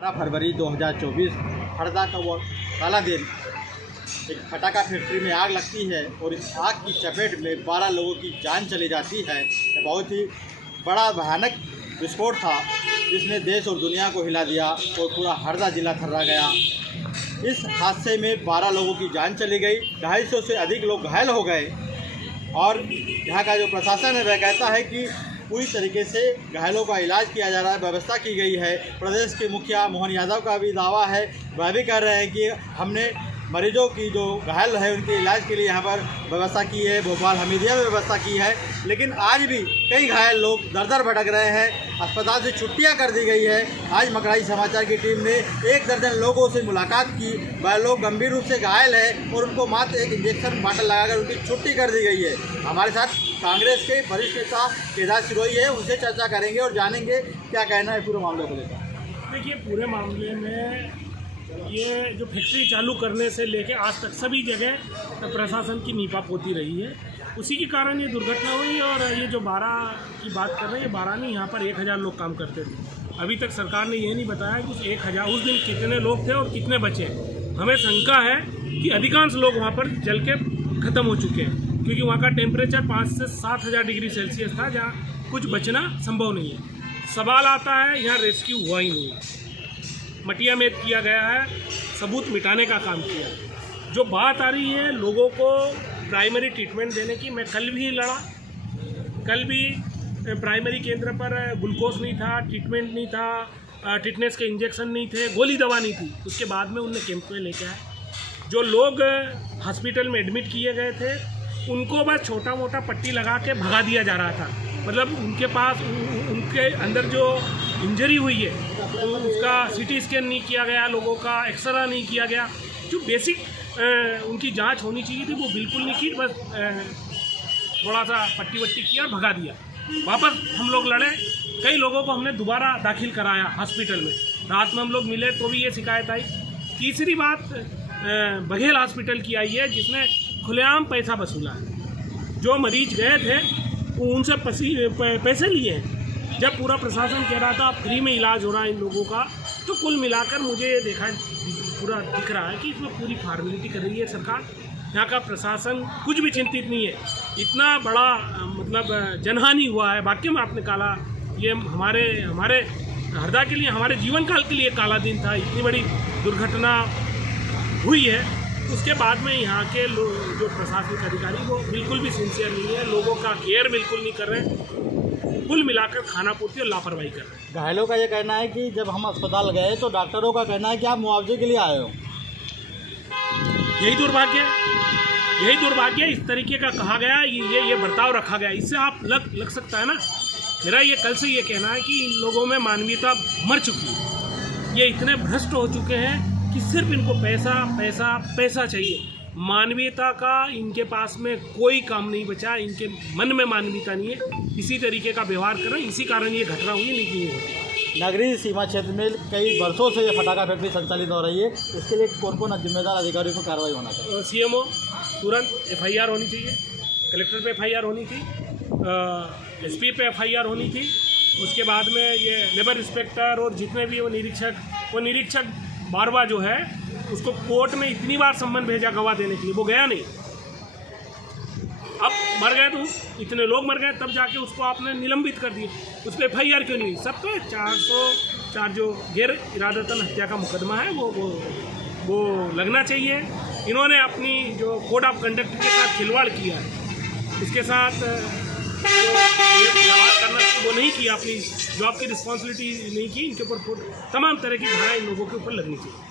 फरवरी 2024 हरदा का वो काला दिन एक फटाका फैक्ट्री में आग लगती है और इस आग की चपेट में 12 लोगों की जान चली जाती है। ये बहुत ही बड़ा भयानक विस्फोट था जिसने देश और दुनिया को हिला दिया और पूरा हरदा जिला थर्रा गया। इस हादसे में 12 लोगों की जान चली गई, 250 से अधिक लोग घायल हो गए और यहाँ का जो प्रशासन है वह कहता है कि पूरी तरीके से घायलों का इलाज किया जा रहा है, व्यवस्था की गई है। प्रदेश के मुखिया मोहन यादव का भी दावा है, वह भी कह रहे हैं कि हमने मरीजों की जो घायल है उनके इलाज के लिए यहाँ पर व्यवस्था की है, भोपाल हमीदिया में व्यवस्था की है। लेकिन आज भी कई घायल लोग दर दर भटक रहे हैं, अस्पताल से छुट्टियां कर दी गई है। आज मकड़ाई समाचार की टीम ने 1 दर्जन लोगों से मुलाकात की, वह लोग गंभीर रूप से घायल हैं और उनको मात्र एक इंजेक्शन बाटल लगाकर उनकी छुट्टी कर दी गई है। हमारे साथ कांग्रेस के वरिष्ठ नेता केदार सिरोही है, उनसे चर्चा करेंगे और जानेंगे क्या कहना है पूरे मामले को लेकर। देखिए, पूरे मामले में ये जो फैक्ट्री चालू करने से लेके आज तक सभी जगह प्रशासन की नीपा पोती रही है, उसी के कारण ये दुर्घटना हुई। और ये जो 12 की बात कर रहे हैं, ये 12 नहीं, यहाँ पर 1000 लोग काम करते थे। अभी तक सरकार ने ये नहीं बताया कि उस 1000 उस दिन कितने लोग थे और कितने बचे। हमें शंका है कि अधिकांश लोग वहाँ पर जल के ख़त्म हो चुके हैं, क्योंकि वहाँ का टेम्परेचर 5 से 7000 डिग्री सेल्सियस था, जहाँ कुछ बचना संभव नहीं है। सवाल आता है यहाँ रेस्क्यू हुआ ही नहीं, मटिया में किया गया है, सबूत मिटाने का काम किया। जो बात आ रही है लोगों को प्राइमरी ट्रीटमेंट देने की, मैं कल भी लड़ा, कल भी प्राइमरी केंद्र पर ग्लूकोज नहीं था, ट्रीटमेंट नहीं था, टिटनेस के इंजेक्शन नहीं थे, गोली दवा नहीं थी। उसके बाद में उनने कैंप में लेके आए। जो लोग हॉस्पिटल में एडमिट किए गए थे उनको बस छोटा मोटा पट्टी लगा के भगा दिया जा रहा था। मतलब उनके पास उनके अंदर जो इंजरी हुई है तो उसका सीटी स्कैन नहीं किया गया, लोगों का एक्सरे नहीं किया गया। जो बेसिक उनकी जांच होनी चाहिए थी वो बिल्कुल नहीं की, बस थोड़ा सा पट्टी वट्टी किया और भगा दिया। वापस हम लोग लड़े, कई लोगों को हमने दोबारा दाखिल कराया हॉस्पिटल में। रात में हम लोग मिले तो भी ये शिकायत आई। तीसरी बात बघेल हॉस्पिटल की आई है, जिसने खुलेआम पैसा वसूला है। जो मरीज गए थे वो उनसे पैसे लिए हैं, जब पूरा प्रशासन कह रहा था फ्री में इलाज हो रहा है इन लोगों का। तो कुल मिलाकर मुझे ये देखा पूरा दिख रहा है कि इसमें पूरी फॉर्मेलिटी कर रही है सरकार। यहाँ का प्रशासन कुछ भी चिंतित नहीं है। इतना बड़ा मतलब जनहानि हुआ है, वाकई में आपने काला, ये हमारे हरदा के लिए, हमारे जीवन काल के लिए काला दिन था। इतनी बड़ी दुर्घटना हुई है, उसके बाद में यहाँ के जो प्रशासनिक अधिकारी वो बिल्कुल भी सिंसियर नहीं है, लोगों का केयर बिल्कुल नहीं कर रहे, कुल मिलाकर खाना पूर्ति और लापरवाही कर रहे हैं। घायलों का ये कहना है कि जब हम अस्पताल गए तो डॉक्टरों का कहना है कि आप मुआवजे के लिए आए हो। यही दुर्भाग्य इस तरीके का कहा गया, ये बर्ताव रखा गया, इससे आप लग सकता है ना। मेरा ये कल से ये कहना है कि इन लोगों में मानवीयता मर चुकी है। ये इतने भ्रष्ट हो चुके हैं कि सिर्फ इनको पैसा पैसा पैसा चाहिए। मानवीयता का इनके पास में कोई काम नहीं बचा, इनके मन में मानवीयता नहीं है। इसी तरीके का व्यवहार कर रहे हैं, इसी कारण ये घटना हुई, नहीं की होती। नगरीय सीमा क्षेत्र में कई वर्षों से ये फटाका फैक्ट्री संचालित हो रही है, इसके लिए कौन जिम्मेदार अधिकारियों को कार्रवाई होना चाहिए? CMO तुरंत FIR होनी चाहिए, कलेक्टर पे FIR होनी थी, SP पे FIR होनी थी। उसके बाद में ये लेबर इंस्पेक्टर और जितने भी वो निरीक्षक बारवा जो है उसको कोर्ट में इतनी बार सम्मन भेजा गवाह देने के लिए, वो गया नहीं। अब मर गए तो इतने लोग मर गए, तब जाके उसको आपने निलंबित कर दिए। उस पर FIR क्यों नहीं? सब पे 404 जो गैर इरादतन हत्या का मुकदमा है वो लगना चाहिए। इन्होंने अपनी जो कोड ऑफ कंडक्ट के साथ खिलवाड़ किया है, उसके साथ जो व्यवहार करना वो नहीं किया, अपनी जॉब की रिस्पॉन्सिबिलिटी नहीं की, इनके ऊपर तमाम तरह की धारा इन लोगों के ऊपर लगनी चाहिए।